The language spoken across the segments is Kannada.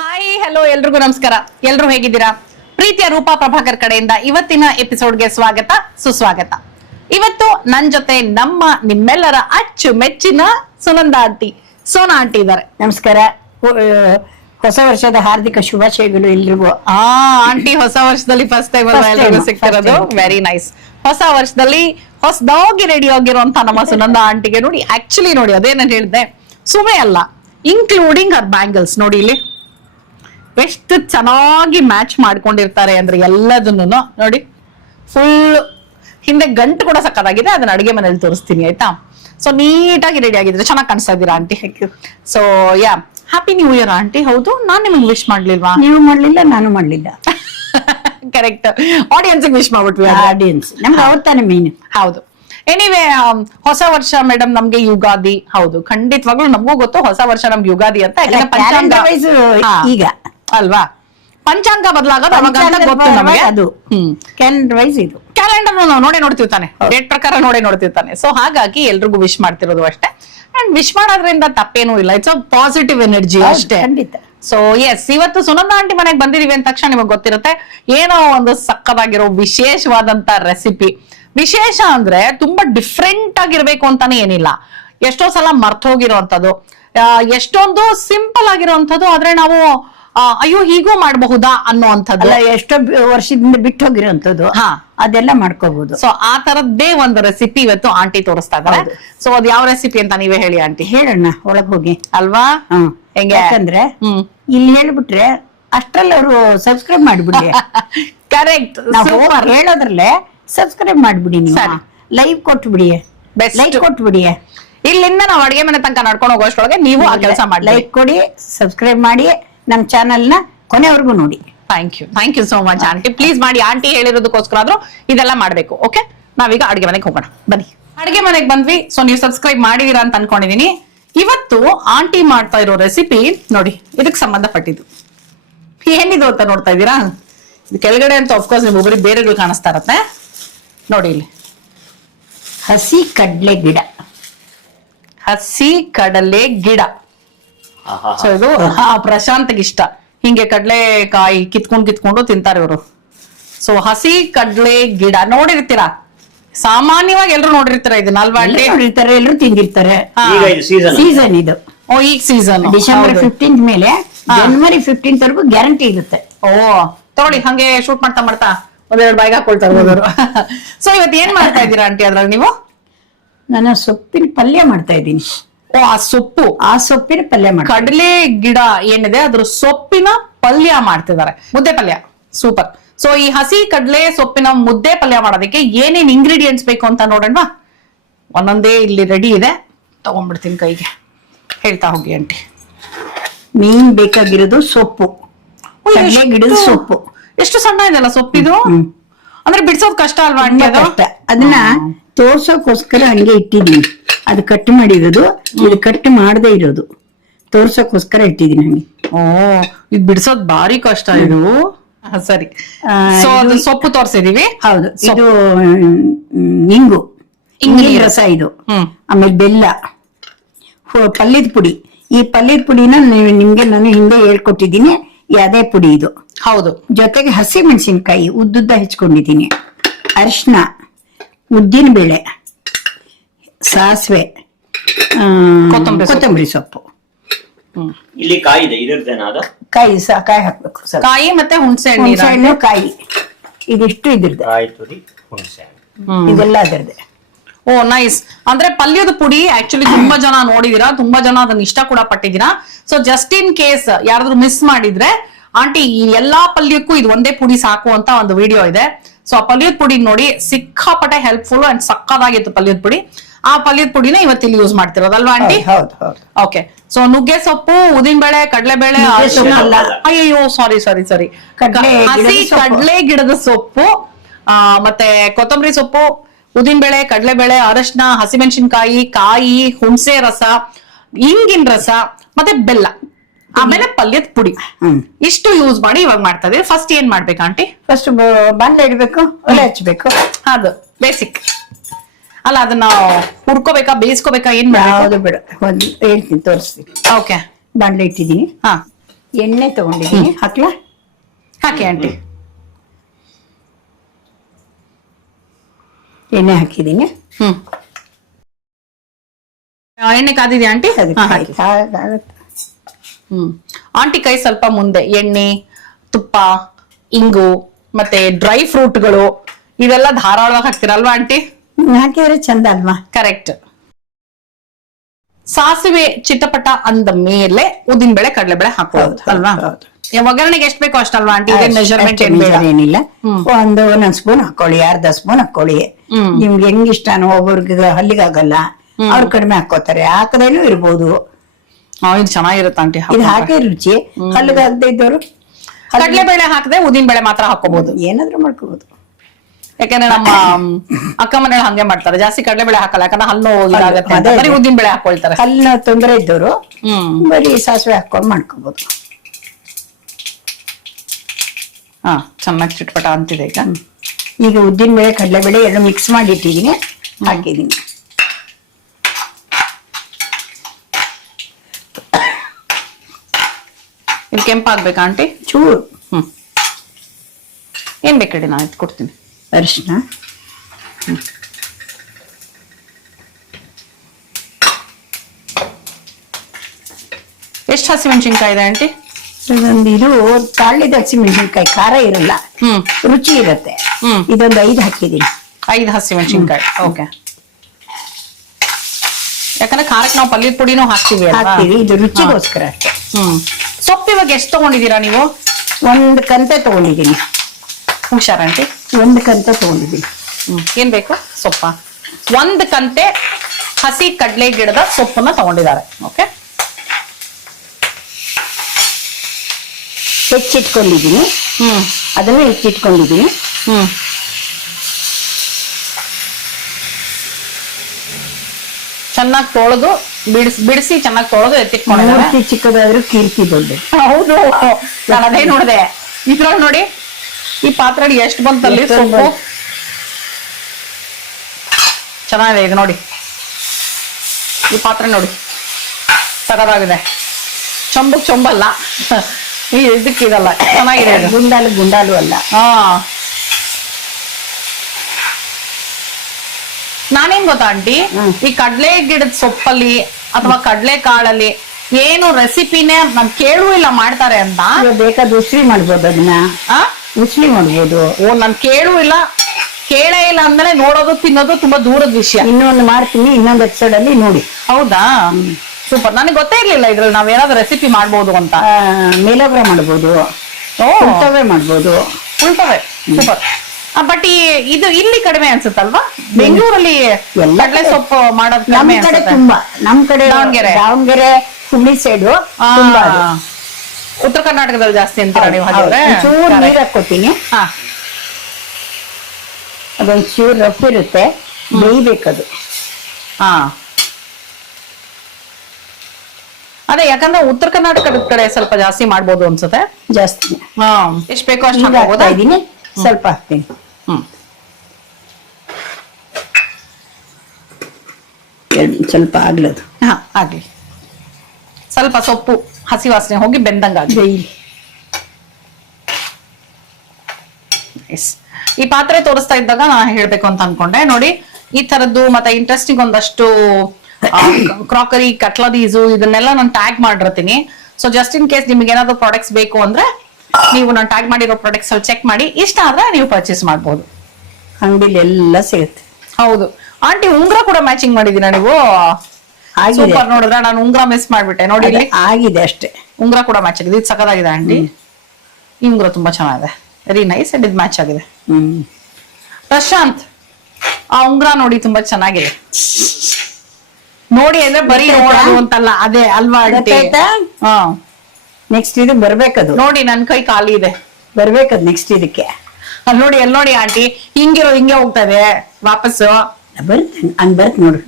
ಹಾಯ್ ಹಲೋ ಎಲ್ರಿಗೂ ನಮಸ್ಕಾರ. ಎಲ್ರು ಹೇಗಿದ್ದೀರಾ? ಪ್ರೀತಿಯ ರೂಪಾ ಪ್ರಭಾಕರ್ ಕಡೆಯಿಂದ ಇವತ್ತಿನ ಎಪಿಸೋಡ್ಗೆ ಸ್ವಾಗತ ಸುಸ್ವಾಗತ. ಇವತ್ತು ನನ್ ಜೊತೆ ನಿಮ್ಮೆಲ್ಲರ ಅಚ್ಚುಮೆಚ್ಚಿನ ಸುನಂದ ಆಂಟಿ, ಸೋನಾ ಆಂಟಿ ಇದ್ದಾರೆ. ನಮಸ್ಕಾರ. ಹೊಸ ವರ್ಷದ ಹಾರ್ದಿಕ ಶುಭಾಶಯಗಳು ಎಲ್ರಿಗೂ. ಆಂಟಿ ಹೊಸ ವರ್ಷದಲ್ಲಿ ಫಸ್ಟ್ ಟೈಮ್ ಎಲ್ರಿಗೂ ಸಿಗ್ತಿರೋದು. Very nice. ಹೊಸ ವರ್ಷದಲ್ಲಿ ಹೊಸದಾಗಿ ರೆಡಿ ಆಗಿರುವಂತ ನಮ್ಮ ಸುನಂದ ಆಂಟಿಗೆ ನೋಡಿ, ಆಕ್ಚುಲಿ ನೋಡಿ ಅದೇನ ಹೇಳಿದೆ, ಸುಮ್ಮನೆ ಅಲ್ಲ, ಇನ್ಕ್ಲೂಡಿಂಗ್ ಅವರ್ ಬ್ಯಾಂಗಲ್ಸ್ ನೋಡಿ ಇಲ್ಲಿ ಎಷ್ಟು ಚೆನ್ನಾಗಿ ಮ್ಯಾಚ್ ಮಾಡ್ಕೊಂಡಿರ್ತಾರೆ ಅಂದ್ರೆ ಎಲ್ಲದನ್ನು ನೋಡಿ. ಫುಲ್ ಹಿಂದೆ ಗಂಟು ಕೂಡ ಸಕ್ಕತ್ತಾಗಿದೆ, ಅದನ್ನ ಅಡಿಗೆ ಮನೇಲಿ ತೋರಿಸ್ತೀನಿ ಆಯ್ತಾ. ಸೊ ನೀಟಾಗಿ ರೆಡಿ ಆಗಿದ್ರೆ ಚೆನ್ನಾಗಿ ಕಾಣಿಸ್ತಾ ಇದ್ದೀರಾ aunty. So yeah, happy new year aunty. ಹೌದು, ನಾನ್ ನಿಮ್ಗೆ ವಿಶ್ ಮಾಡ್ಲಿಲ್ವಾ? ನೀವು ಮಾಡ್ಲಿಲ್ಲ, ನಾನು ಮಾಡ್ಲಿಲ್ಲ. ಕರೆಕ್ಟ್. ಆಡಿಯನ್ಸ್ ವಿಶ್ ಮಾಡ್ಬಿಟ್ವಿ. ಆಡಿಯನ್ಸ್ ನಮ್ಗೆ ಅವತ್ತಾನೆ ಮೇನ್. ಹೌದು. ಎನಿವೇ, ಹೊಸ ವರ್ಷ ಮೇಡಮ್ ನಮ್ಗೆ ಯುಗಾದಿ. ಹೌದು, ಖಂಡಿತವಾಗ್ಲೂ ನಮಗೂ ಗೊತ್ತು ಹೊಸ ವರ್ಷ ನಮ್ಗೆ ಯುಗಾದಿ ಅಂತ. ಪಂಚಾಂಗ ಈಗ ಅಲ್ವಾ, ಪಂಚಾಂಗ ಬದಲಾಗೋದು ಅವಾಗ ಗೊತ್ತು ನಮಗೆ. ಅದು ಕ್ಯಾಲೆಂಡರ್ ವೈಸ್ ಇದು. ಕ್ಯಾಲೆಂಡರ್ ನಾವು ನೋಡೇ ನೋಡ್ತಿರ್ತಾನೆ, ಡೇಟ್ ಪ್ರಕಾರ ನೋಡೇ ನೋಡ್ತಿರ್ತಾನೆ. ಸೊ ಹಾಗಾಗಿ ಎಲ್ರಿಗೂ ವಿಶ್ ಮಾಡ್ತಿರೋದು ಅಷ್ಟೇ. ಅಂಡ್ ವಿಶ್ ಮಾಡೋದ್ರಿಂದ ತಪ್ಪೇನೂ ಇಲ್ಲ, ಇಟ್ಸ್ ಅ ಪಾಸಿಟಿವ್ ಎನರ್ಜಿ ಅಷ್ಟೇ. ಖಂಡಿತ. ಸೊ ಎಸ್, ಇವತ್ತು ಸುನಂದ ಆಂಟಿ ಮನೆಗೆ ಬಂದಿದೀವಿ ಅಂದ ತಕ್ಷಣ ನಿಮಗೆ ಗೊತ್ತಿರುತ್ತೆ ಏನೋ ಒಂದು ಸಕ್ಕದಾಗಿರೋ ವಿಶೇಷವಾದಂತ ರೆಸಿಪಿ. ವಿಶೇಷ ಅಂದ್ರೆ ತುಂಬಾ ಡಿಫ್ರೆಂಟ್ ಆಗಿರ್ಬೇಕು ಅಂತಾನೆ ಏನಿಲ್ಲ. ಎಷ್ಟೋ ಸಲ ಮರ್ತೋಗಿರೋಂಥದ್ದು, ಎಷ್ಟೊಂದು ಸಿಂಪಲ್ ಆಗಿರೋಂಥದ್ದು, ಆದ್ರೆ ನಾವು ಅಯ್ಯೋ ಹೀಗೂ ಮಾಡಬಹುದಾ ಅನ್ನೋಂಥದ್ದು, ಎಷ್ಟೋ ವರ್ಷದಿಂದ ಬಿಟ್ಟು ಹೋಗಿರೋಂಥದ್ದು ಅದೆಲ್ಲ ಮಾಡ್ಕೋಬಹುದು. ಸೊ ಆ ತರದ್ದೇ ಒಂದು ರೆಸಿಪಿ ಇವತ್ತು ಆಂಟಿ ತೋರಿಸ್ತಾ ಇದ್ದಾರೆ. ಸೊ ಅದ್ ಯಾವ ರೆಸಿಪಿ ಅಂತ ನೀವೇ ಹೇಳಿ ಆಂಟಿ. ಹೇಳೋಣ ಒಳಗ್ ಹೋಗಿ ಅಲ್ವಾ? ಹೆಂಗೆ? ಯಾಕಂದ್ರೆ ಇಲ್ಲಿ ಹೇಳ್ಬಿಟ್ರೆ ಅಷ್ಟ್ರಲ್ಲಿ ಅವರು ಸಬ್ಸ್ಕ್ರೈಬ್ ಮಾಡ್ಬಿಡಿ. ಕರೆಕ್ಟ್. ಹೇಳೋದ್ರಲ್ಲೇ ಸಬ್ಸ್ಕ್ರೈಬ್ ಮಾಡ್ಬಿಡಿ, ನೀವು ಲೈವ್ ಕೊಟ್ಬಿಡಿ, ಲೈಕ್ ಕೊಟ್ಬಿಡಿ. ಇಲ್ಲಿಂದ ನಾವು ಅಡಿಗೆ ಮನೆ ತನಕ ನಡ್ಕೊಂಡು ಹೋಗೋಷ್ಟ್ರೊಳಗೆ ನೀವು ಆ ಕೆಲಸ ಮಾಡಿ, ಲೈಕ್ ಕೊಡಿ, ಸಬ್ಸ್ಕ್ರೈಬ್ ಮಾಡಿ, ನಮ್ ಚಾನೆಲ್ ನ ಕೊನೆವರೆಗೂ ನೋಡಿ. Thank you so much aunty. Please ಮಾಡಿ, ಆಂಟಿ ಹೇಳಿರೋದಕ್ಕೋಸ್ಕರ ಆದ್ರೂ ಇದೆಲ್ಲ ಮಾಡ್ಬೇಕು. ಓಕೆ, ನಾವೀಗ ಅಡಿಗೆ ಮನೆಗೆ ಹೋಗೋಣ ಬನ್ನಿ. ಅಡಿಗೆ ಮನೆಗೆ ಬಂದ್ವಿ. ಸೊ ನೀವು ಸಬ್ಸ್ಕ್ರೈಬ್ ಮಾಡಿದೀರಾ ಅಂತ ಅನ್ಕೊಂಡಿದೀನಿ. ಇವತ್ತು ಆಂಟಿ ಮಾಡ್ತಾ ಇರೋ ರೆಸಿಪಿ ನೋಡಿ, ಇದಕ್ಕೆ ಸಂಬಂಧಪಟ್ಟಿದ್ದು. ಏನಿದು ಅಂತ ನೋಡ್ತಾ ಇದ್ದೀರಾ? ಇದು ಕೆಳಗಡೆ ಅಂತ ಆಫ್ಕೋರ್ಸ್ ನಿಮ್ಗೆ ಒಬ್ಬರಿಗೆ ಬೇರೆಗಳು ಕಾಣಿಸ್ತಾ ಇರತ್ತೆ ನೋಡಿ. ಇಲ್ಲಿ ಹಸಿ ಕಡಲೆ ಗಿಡ. ಹಸಿ ಕಡಲೆ ಗಿಡ. ಸೊ ಇದು ಪ್ರಶಾಂತ್ಗೆ ಇಷ್ಟ, ಹಿಂಗೆ ಕಡಲೆಕಾಯಿ ಕಿತ್ಕೊಂಡು ತಿಂತಾರೆ ಇವರು. ಸೊ ಹಸಿ ಕಡಲೆ ಗಿಡ ನೋಡಿರ್ತೀರಾ, ಸಾಮಾನ್ಯವಾಗಿ ಎಲ್ರು ನೋಡಿರ್ತೀರ ಇದನ್ನ ಅಲ್ವಾ? ನೋಡಿರ್ತಾರೆ, ಎಲ್ರು ತಿಂದಿರ್ತಾರೆ. ಸೀಸನ್ ಇದು. ಓ, ಈಗ ಸೀಸನ್ ಡಿಸೆಂಬರ್ 15 ಮೇಲೆ ಜನವರಿ 15 ವರೆಗೂ ಗ್ಯಾರಂಟಿ ಇರುತ್ತೆ. ಓ ತಗೊಳ್ಳಿ, ಹಂಗೆ ಶೂಟ್ ಮಾಡ್ತಾ ಒಂದೆರಡು ಬಾಯಿಗೆ ಹಾಕೊಳ್ತಾ ಇರ್ಬೋದು. ಸೊ ಇವತ್ತು ಏನ್ ಮಾಡ್ತಾ ಇದ್ದೀರಾ ಆಂಟಿ ಅದ್ರಲ್ಲಿ ನೀವು? ನಾನು ಸೊಪ್ಪಿನ ಪಲ್ಯ ಮಾಡ್ತಾ ಇದ್ದೀನಿ. ಓ, ಆ ಸೊಪ್ಪಿನ ಪಲ್ಯ ಮಾಡಿ. ಕಡಲೆ ಗಿಡ ಏನಿದೆ ಅದ್ರ ಸೊಪ್ಪಿನ ಪಲ್ಯ ಮಾಡ್ತಿದ್ದಾರೆ, ಮುದ್ದೆ ಪಲ್ಯ. ಸೂಪರ್. ಸೊ ಈ ಹಸಿ ಕಡಲೆ ಸೊಪ್ಪಿನ ಮುದ್ದೆ ಪಲ್ಯ ಮಾಡೋದಕ್ಕೆ ಏನೇನ್ ಇಂಗ್ರೀಡಿಯೆಂಟ್ಸ್ ಬೇಕು ಅಂತ ನೋಡೋಣ. ಒಂದೊಂದೇ ಇಲ್ಲಿ ರೆಡಿ ಇದೆ, ತಗೊಂಡ್ಬಿಡ್ತೀನಿ ಕೈಗೆ. ಹೇಳ್ತಾ ಹೋಗಿ ಆಂಟಿ. ಮೇನ್ ಬೇಕಾಗಿರೋದು ಸೊಪ್ಪು, ಕಡಲೆ ಗಿಡದ ಸೊಪ್ಪು. ಎಷ್ಟು ಸಣ್ಣ ಇದೆಲ್ಲ ಸೊಪ್ಪಿದು, ಅಂದ್ರೆ ಬಿಡ್ಸೋದ್ ಕಷ್ಟ ಅಲ್ವಾ ಆಂಟಿ? ಅದನ್ನ ತೋರ್ಸೋಕೋಸ್ಕರ ಹಂಗೆ ಇಟ್ಟಿದ್ದೀನಿ. ಅದು ಕಟ್ ಮಾಡಿರೋದು, ಇದು ಕಟ್ ಮಾಡದೇ ಇರೋದು, ತೋರ್ಸೋಕೋಸ್ಕರ ಇಟ್ಟಿದ್ದೀನಿ ಹಂಗೆ. ಓ, ಇದು ಬಿಡ್ಸೋದ್ ಬಾರಿ ಕಷ್ಟ ಇದು. ಸರಿ. ಸೊ ಅದು ಸೊಪ್ಪು ತೋರ್ಸಿದೀವಿ. ಹೌದು, ಇದು ಇಂಗು, ಇಂಗಿನ ರಸ ಇದು. ಆಮೇಲೆ ಬೆಲ್ಲ, ಪಲ್ಯದ ಪುಡಿ. ಈ ಪಲ್ಯದ ಪುಡಿನ ನಿಮ್ಗೆ ನಾನು ಹಿಂದೆ ಹೇಳ್ಕೊಟ್ಟಿದ್ದೀನಿ, ಅದೇ ಪುಡಿ ಇದು. ಹೌದು. ಜೊತೆಗೆ ಹಸಿ ಮೆಣಸಿನ್ಕಾಯಿ ಉದ್ದುದ್ದ ಹೆಚ್ಕೊಂಡಿದ್ದೀನಿ, ಅರಿಶಿನ, ಉದ್ದಿನ ಬೇಳೆ, ಸಾಸಿವೆ, ಕೊತ್ತಂಬರಿ ಸೊಪ್ಪು. ಇಲ್ಲಿ ಕಾಯಿ ಇದೆ, ಇದ್ರದ್ದೇನಾ ಅದು? ಕಾಯಿ ಹಾಕ್ಬೇಕು. ಕಾಯಿ ಮತ್ತೆ ಹುಣಸೆ ಹಣ್ಣು, ಕಾಯಿ, ಇದಿಷ್ಟು ಇದ್ರದ್ದು. ಕಾಯಿ ತುರಿ, ಹುಣಸೆ ಹಣ್ಣು, ಇದೆಲ್ಲ ಅದರದ್ದೇ. ಓ ನೈಸ್. ಅಂದ್ರೆ ಪಲ್ಯದ ಪುಡಿ ಆಕ್ಚುಲಿ ತುಂಬಾ ಜನ ನೋಡಿದೀರಾ, ತುಂಬಾ ಜನ ಅದನ್ನ ಇಷ್ಟ ಕೂಡ ಪಟ್ಟಿದ್ದೀರಾ. ಸೊ ಜಸ್ಟ್ ಇನ್ ಕೇಸ್ ಯಾರಾದ್ರೂ ಮಿಸ್ ಮಾಡಿದ್ರೆ, ಆಂಟಿ ಈ ಎಲ್ಲಾ ಪಲ್ಯಕ್ಕೂ ಇದು ಒಂದೇ ಪುಡಿ ಸಾಕು ಅಂತ ಒಂದು ವಿಡಿಯೋ ಇದೆ. ಸೊ ಆ ಪಲ್ಯದ ಪುಡಿ ನೋಡಿ, ಸಿಕ್ಕಾಪಟ್ಟೆ ಹೆಲ್ಪ್ಫುಲ್ ಅಂಡ್ ಸಕ್ಕದಾಗಿತ್ತು ಪಲ್ಯದ ಪುಡಿ. ಆ ಪಲ್ಯದ ಪುಡಿನ ಇವತ್ತಿಲ್ಲಿ ಯೂಸ್ ಮಾಡ್ತಿರೋದಲ್ವಾ ಆಂಟಿ? ಓಕೆ. ಸೊ ನುಗ್ಗೆ ಸೊಪ್ಪು, ಉದ್ದಿನಬೇಳೆ, ಕಡಲೆಬೇಳೆ, ಅಯ್ಯೋ ಸಾರಿ, ಹಸಿ ಕಡಲೆ ಗಿಡದ ಸೊಪ್ಪು, ಮತ್ತೆ ಕೊತ್ತಂಬರಿ ಸೊಪ್ಪು, ಉದ್ದಿನಬೇಳೆ, ಕಡಲೆಬೇಳೆ, ಅರಶಿನ, ಹಸಿಮೆಣಸಿನಕಾಯಿ, ಕಾಯಿ, ಹುಣಸೆ ರಸ, ಇಂಗಿನ ರಸ ಮತ್ತೆ ಬೆಲ್ಲ, ಆಮೇಲೆ ಪಲ್ಯದ ಪುಡಿ, ಇಷ್ಟು ಯೂಸ್ ಮಾಡಿ ಇವಾಗ ಮಾಡ್ತಾ ಇದೀವಿ. ಫಸ್ಟ್ ಏನ್ ಮಾಡ್ಬೇಕು ಆಂಟಿ? ಫಸ್ಟ್ ಬಾಂಡ್ಲೆ ಇಡ್ಬೇಕು, ಒಲೆ ಹಚ್ಬೇಕು. ಅದು ಬೇಸಿಕ್ ಅಲ್ಲ, ಅದನ್ನ ಹುರ್ಕೋಬೇಕಾ ಬೇಯಿಸ್ಕೋಬೇಕಾ ಏನ್ ಯಾವ್ದು ಬೇಡ, ಹೇಳ್ತೀನಿ ತೋರಿಸ್ತೀನಿ. ಓಕೆ. ಬಾಂಡ್ಲೆ ಇಟ್ಟಿದ್ದೀನಿ. ಹಾ, ಎಣ್ಣೆ ತಗೊಂಡಿದ್ದೀನಿ, ಹಾಕ್ಲಾ? ಹಾಕಿ ಆಂಟಿ. ಎಣ್ಣೆ ಹಾಕಿದ್ದೀನಿ. ಎಣ್ಣೆ ಕಾದಿದ್ಯಾ ಆಂಟಿ? ಅದಕ್ಕೆ ಹಾಕಿ. ಆಗುತ್ತೆ. ಆಂಟಿ ಕೈ ಸ್ವಲ್ಪ ಮುಂದೆ ಎಣ್ಣೆ, ತುಪ್ಪ, ಇಂಗು ಮತ್ತೆ ಡ್ರೈ ಫ್ರೂಟ್ಗಳು ಇವೆಲ್ಲ ಧಾರಾಳವಾಗಿ ಹಾಕ್ತಿರಲ್ವಾ ಆಂಟಿ? ಹಾಕಿದ್ರೆ ಚಂದ ಅಲ್ವಾ? ಕರೆಕ್ಟ್. ಸಾಸಿವೆ ಚಿಟಪಟ ಅಂದ ಮೇಲೆ ಉದ್ದಿನಬೇಳೆ ಕಡಲೆಬೇಳೆ ಹಾಕೋದು ಅಲ್ವಾ? ಒಗ್ಗರಣೆಗೆ ಎಷ್ಟು ಬೇಕೋ ಅಷ್ಟಲ್ವಾ ಆಂಟಿ? ಮೆಜರ್ಮೆಂಟ್ ಏನಿಲ್ಲ. ಒಂದೊಂದ್ ಸ್ಪೂನ್ ಹಾಕೊಳ್ಳಿ, ಅರ್ಧ ಸ್ಪೂನ್ ಹಾಕೊಳ್ಳಿ. ನಿಮ್ಗೆ ಹೆಂಗ್ ಇಷ್ಟನೋ, ಒಬ್ಬರಿಗೆ ಹಲ್ಲಿಗಾಗಲ್ಲ, ಅವ್ರು ಕಡಿಮೆ ಹಾಕೋತಾರೆ, ಹಾಕದೇನು ಇರ್ಬೋದು. ಇದು ಚೆನ್ನಾಗಿರುತ್ತೆ ಆಂಟಿ. ಇದು ಹಾಕಿ ರುಚಿ. ಹಲ್ಲಿಗಾಗದೆ ಇದ್ದವರು ಕಡಲೆಬೇಳೆ ಹಾಕದೆ ಉದ್ದಿನಬೇಳೆ ಮಾತ್ರ ಹಾಕೋಬಹುದು, ಏನಾದ್ರೂ ಮಾಡ್ಕೋಬಹುದು. ಯಾಕಂದ್ರೆ ನಮ್ಮ ಅಕ್ಕ ಮನೇಲಿ ಹಂಗೆ ಮಾಡ್ತಾರೆ, ಜಾಸ್ತಿ ಕಡಲೆಬೇಳೆ ಹಾಕಲ್ಲ, ಯಾಕಂದ್ರೆ ಹಲ್ಲು ಇದಾಗತ್ತೆ ಅಂತ ಬರೀ ಉದ್ದಿನಬೇಳೆ ಹಾಕೊಳ್ತಾರೆ. ಹಲ್ಲಿನ ತೊಂದರೆ ಇದ್ದವರು ಬರೀ ಸಾಸಿವೆ ಹಾಕೊಂಡು ಮಾಡ್ಕೋಬಹುದು. ಹಾ, ಚೆನ್ನಾಗಿ ಚಿಟ್ಪಟ ಅಂತಿದೆ ಈಗ. ಈಗ ಉದ್ದಿನಬೇಳೆ ಕಡಲೆಬೇಳೆ ಎರಡು ಮಿಕ್ಸ್ ಮಾಡಿ ಇಟ್ಟಿದ್ದೀನಿ, ಹಾಕಿದ್ದೀನಿ. ಇದು ಕೆಂಪಾಗ್ಬೇಕಾ ಆಂಟಿ? ಚೂರು. ಏನ್ ಬೇಕಡಿ, ನಾನು ಇಟ್ಕೊಡ್ತೀನಿ. ಅರಿಶಿನ, ಎಷ್ಟು ಹಸಿಮೆಣಸಿನ್ಕಾಯಿ ಇದೆ ಆಂಟಿ? ಇದು ತಾಳಿದ ಹಸಿಮೆಣಸಿನ್ಕಾಯಿ, ಖಾರ ಇರಲ್ಲ, ರುಚಿ ಇರುತ್ತೆ. ಇದೊಂದು 5 ಹಾಕಿದ್ದೀನಿ. 5 ಹಸಿಮೆಣಸಿನ್ಕಾಯಿ. ಓಕೆ. ಯಾಕಂದ್ರೆ ಖಾರಕ್ಕೆ ನಾವು ಪಲ್ಯದ ಪುಡಿನೂ ಹಾಕ್ತಿವಿ. ಇದು ರುಚಿಗೋಸ್ಕರ. ಸೊಪ್ಪು ಇವಾಗ ಎಷ್ಟು ತಗೊಂಡಿದ್ದೀರಾ ನೀವು? 1 ಕಂತೆ ತಗೊಂಡಿದ್ದೀನಿ. ಹುಷಾರ್ ಆಂಟಿ. 1 ಕಂತೆ ತಗೊಂಡಿದ್ದೀನಿ. ಏನ್ ಬೇಕು? ಸೊಪ್ಪ 1 ಕಂತೆ ಹಸಿ ಕಡಲೆ ಗಿಡದ ಸೊಪ್ಪನ್ನ ತಗೊಂಡಿದ್ದಾರೆ. ಓಕೆ. ಹೆಚ್ಚಿಟ್ಕೊಂಡಿದ್ದೀನಿ, ಅದನ್ನು ಹೆಚ್ಚಿಟ್ಕೊಂಡಿದ್ದೀನಿ. ಚೆನ್ನಾಗಿ ತೊಳೆದು ಬಿಡಿಸಿ ಚೆನ್ನಾಗಿ ತೊಳೆದು ಎತ್ತಿಟ್ಕೊಂಡಿದ್ದಾರೆ. ಮೂರ್ತಿ ಚಿಕ್ಕದಾದ್ರೂ ಕೀರ್ತಿ ದೊಡ್ಡ. ಹೌದು, ನಾನು ಅದೇ ನೋಡಿದೆ. ಇದ್ರಲ್ಲಿ ನೋಡಿ, ಈ ಪಾತ್ರೆಗೆ ಎಷ್ಟು ಬಂತಲ್ಲಿ ಸೊಪ್ಪು. ಚೆನ್ನಾಗಿದೆ ಇದು ನೋಡಿ. ಈ ಪಾತ್ರೆ ನೋಡಿ ಸಗದಾಗಿದೆ. ಚೊಂಬಲ್ಲ, ಇದಕ್ಕಿದಲ್ಲ, ಚೆನ್ನಾಗಿದೆ. ಗುಂಡಾಲು ಅಲ್ಲ. ಹಾ, ನಾನೇನ್ ಗೊತ್ತಾ ಆಂಟಿ, ಈ ಕಡ್ಲೆ ಗಿಡದ ಸೊಪ್ಪಲ್ಲಿ ಅಥವಾ ಕಡ್ಲೆ ಕಾಳಲ್ಲಿ ಏನು ರೆಸಿಪಿನೇ ನಾನ್ ಕೇಳೂ ಇಲ್ಲ ಮಾಡ್ತಾರೆ ಅಂತ. ಬೇಕಾದ ಉಸ್ಲಿ ಮಾಡ್ಬೋದು, ಅದನ್ನ ಉಸ್ಲಿ ಮಾಡ್ಬೋದು. ನಾನ್ ಕೇಳೂ ಇಲ್ಲ, ಕೇಳೇ ಇಲ್ಲ ಅಂದ್ಮೇಲೆ ನೋಡೋದು ತಿನ್ನೋದು ತುಂಬಾ ದೂರದ ವಿಷಯ. ಇನ್ನೊಂದು ಮಾಡ್ತೀನಿ, ಇನ್ನೊಂದು ಎಪಿಸೋಡ್ ಅಲ್ಲಿ ನೋಡಿ. ಹೌದಾ? ಸೂಪರ್. ನನಗೆ ಗೊತ್ತೇ ಇರ್ಲಿಲ್ಲ ಇದ್ರಲ್ಲಿ ನಾವೇನಾದ್ರು ರೆಸಿಪಿ ಮಾಡ್ಬೋದು ಅಂತ. ಮೇಲೋಗ್ರ ಮಾಡ್ಬೋದು, ಉಲ್ಟವೆ ಮಾಡ್ಬೋದು. ಉಲ್ಟವೆ, ಸೂಪರ್. ಬಟ್ ಇದು ಇಲ್ಲಿ ಕಡಿಮೆ ಅನ್ಸುತ್ತಲ್ವಾ? ಬೆಂಗಳೂರಲ್ಲಿ ಕಡಲೆ ಸೊಪ್ಪು ಮಾಡೋದು ನಮ್ ಕಡೆ ತುಂಬಾ. ನಮ್ ಕಡೆ ದಾವಣಗೆರೆ ಹುಬ್ಳಿ ಸೈಡು ತುಂಬಾ. ಉತ್ತರ ಕರ್ನಾಟಕದಲ್ಲಿ ಜಾಸ್ತಿ ಅಂತೀರಾ ನೀವು? ಚೂರು ನೀರ್ ಹಾಕೋತೀನಿ, ಅದೊಂದು ಚೂರು ರಫ್ ಇರುತ್ತೆ, ಬೇಯ್ಬೇಕದು. ಹಾ, ಅದೇ ಯಾಕಂದ್ರೆ ಉತ್ತರ ಕರ್ನಾಟಕದ ಕಡೆ ಸ್ವಲ್ಪ ಜಾಸ್ತಿ ಮಾಡ್ಬೋದು ಅನ್ಸುತ್ತೆ. ಜಾಸ್ತಿ ಎಷ್ಟು ಬೇಕೋ ಅಷ್ಟು ಹಾಕೋದಾ? ಇದೀನಿ, ಸ್ವಲ್ಪ ಹಾಕ್ತೀನಿ. ಸ್ವಲ್ಪ ಆಗ್ಲದು. ಹಾ, ಆಗ್ಲಿ. ಸ್ವಲ್ಪ ಸೊಪ್ಪು ಹಸಿ ವಾಸನೆ ಹೋಗಿ ಬೆಂದಂಗಾಗ್ಲಿ. ಈ ಪಾತ್ರೆ ತೋರಿಸ್ತಾ ಇದ್ದಾಗ ನಾನು ಹೇಳ್ಬೇಕು ಅಂತ ಅನ್ಕೊಂಡೆ. ನೋಡಿ, ಈ ತರದ್ದು ಮತ್ತೆ ಇಂಟ್ರೆಸ್ಟಿಂಗ್ ಒಂದಷ್ಟು ಕ್ರಾಕರಿ, ಕಟ್ಲರೀಸು ಇದನ್ನೆಲ್ಲ ನಾನು ಟ್ಯಾಗ್ ಮಾಡಿರ್ತೀನಿ. ಸೊ ಜಸ್ಟ್ ಇನ್ ಕೇಸ್ ನಿಮ್ಗೆ ಏನಾದ್ರು ಪ್ರಾಡಕ್ಟ್ಸ್ ಬೇಕು ಅಂದ್ರೆ ನೀವು ನಾನು ಟ್ಯಾಗ್ ಮಾಡಿರೋ ಪ್ರಾಡಕ್ಟ್ಸ್ ಅಲ್ಲಿ ಚೆಕ್ ಮಾಡಿ, ಇಷ್ಟ ಆದ್ರೆ ನೀವು ಪರ್ಚೇಸ್ ಮಾಡ್ಬೋದು. ಅಂಗಡಿಲಿ ಎಲ್ಲ ಸಿಗುತ್ತೆ. ಹೌದು ಆಂಟಿ, ಉಂಗ್ರ ಕೂಡ ಮ್ಯಾಚಿಂಗ್ ಮಾಡಿದೀರಾ ನೀವು? ಸೂಪರ್. ನೋಡಿದ್ರ ನಾನು ಉಂಗ್ರ ಮಿಸ್ ಮಾಡ್ಬಿಟ್ಟೆ. ನೋಡಿ, ಇಲ್ಲಿ ಆಗಿದೆ ಅಷ್ಟೇ. ಉಂಗ್ರ ಕೂಡ ಮ್ಯಾಚ್ ಆಗಿದೆ. ಇದು ಸಖತ್ತಾಗಿದೆ ಆಂಟಿ. ಈ ಉಂಗ್ರ ತುಂಬಾ ಚೆನ್ನಾಗಿದೆ, ವೆರಿ ನೈಸ್. ಅಂಡ್ ಇದು ಮ್ಯಾಚ್ ಆಗಿದೆ. ಪ್ರಶಾಂತ್, ಆ ಉಂಗ್ರ ನೋಡಿ ತುಂಬಾ ಚೆನ್ನಾಗಿದೆ. ನೋಡಿ ಅಂದ್ರೆ ಬರೀ ನೋಡೋದು ಅಂತಲ್ಲ, ಅದೇ ಅಲ್ವಾ ಆಂಟಿ? ಹಾ, ನೆಕ್ಸ್ಟ್ ಇದು ಬರ್ಬೇಕದು. ನೋಡಿ ನನ್ ಕೈ ಖಾಲಿ ಇದೆ, ಬರ್ಬೇಕದು ನೆಕ್ಸ್ಟ್ ಇದಕ್ಕೆ. ಅಲ್ಲಿ ನೋಡಿ, ಎಲ್ಲಿ ನೋಡಿ ಆಂಟಿ, ಹಿಂಗೆ ಹೋಗ್ತದೆ ವಾಪಸ್ಸು. ಹಂಗ್ ಬರತ್ ನೋಡು.